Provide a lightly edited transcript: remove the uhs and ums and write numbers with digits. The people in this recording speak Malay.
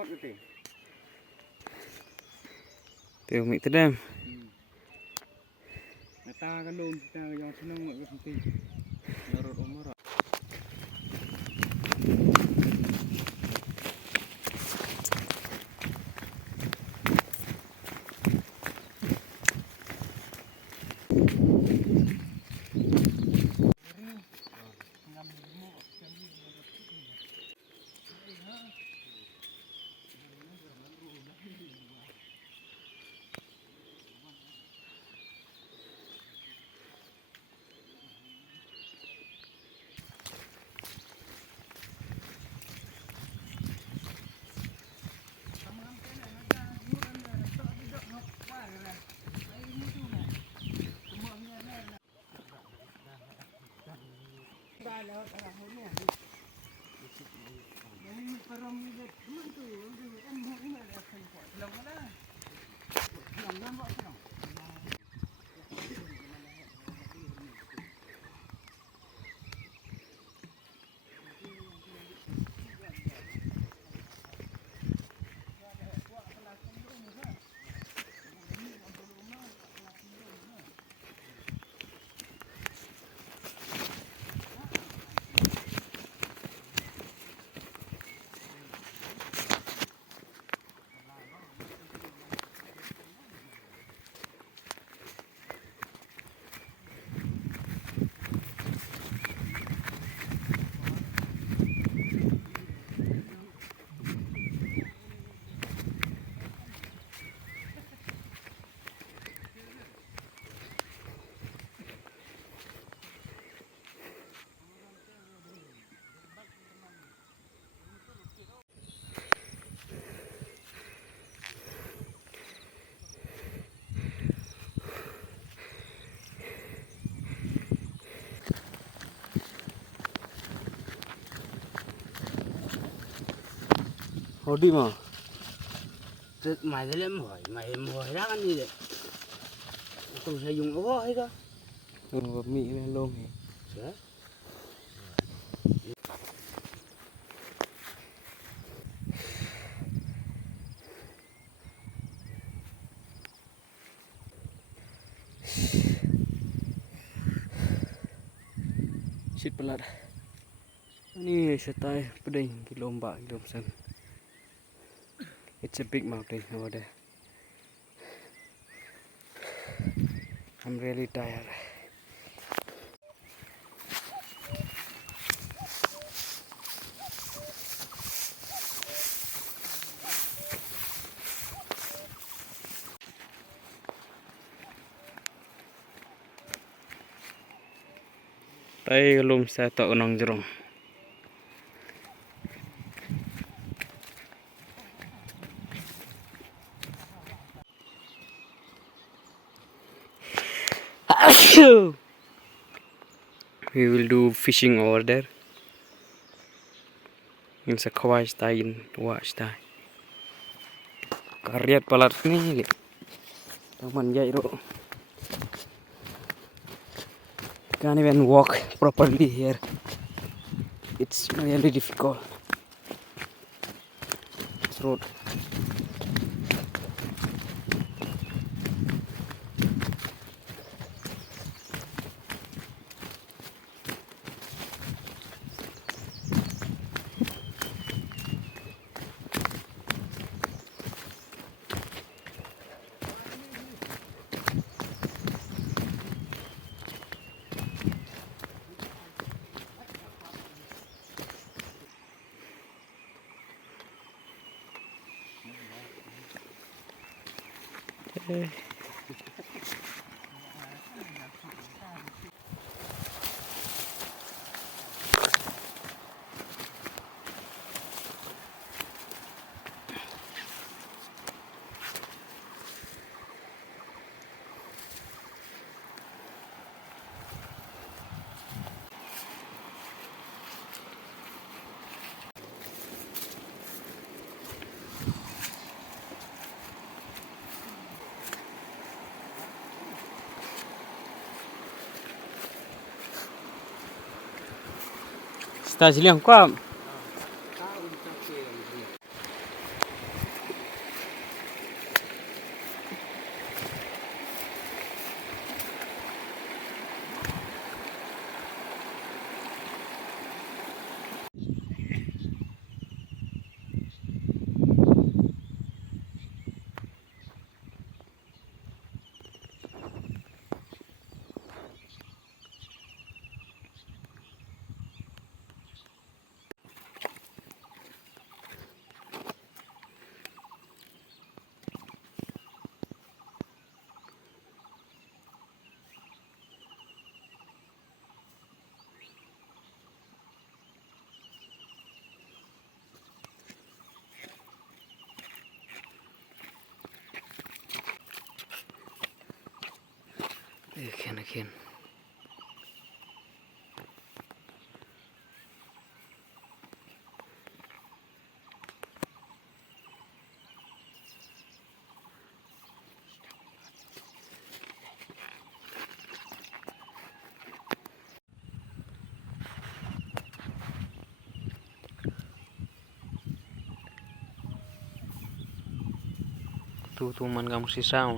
ngot gitu. Tiêu mỹ tới đêm. Người ta cái lùn ta do senang ngot cái penting. Larut umur. Hodi mà. Mày thấy em hỏi ra ăn gì đấy? Tôi sẽ dùng ống hay cơ? Mỹ lên luôn. Đấy. Shit pelat. Ini setai peding Kilombak Kilomsan. It's a big mountain over there. I'm really tired. Tay belum saya tak kenang jerong. We will do fishing over there. In Sekwai style, in Watch style. Karyat palat ni, taman Jairo. Can't even walk properly here. It's really difficult. This road. Está siliang kuam. Akin. Tu man kamu sisa.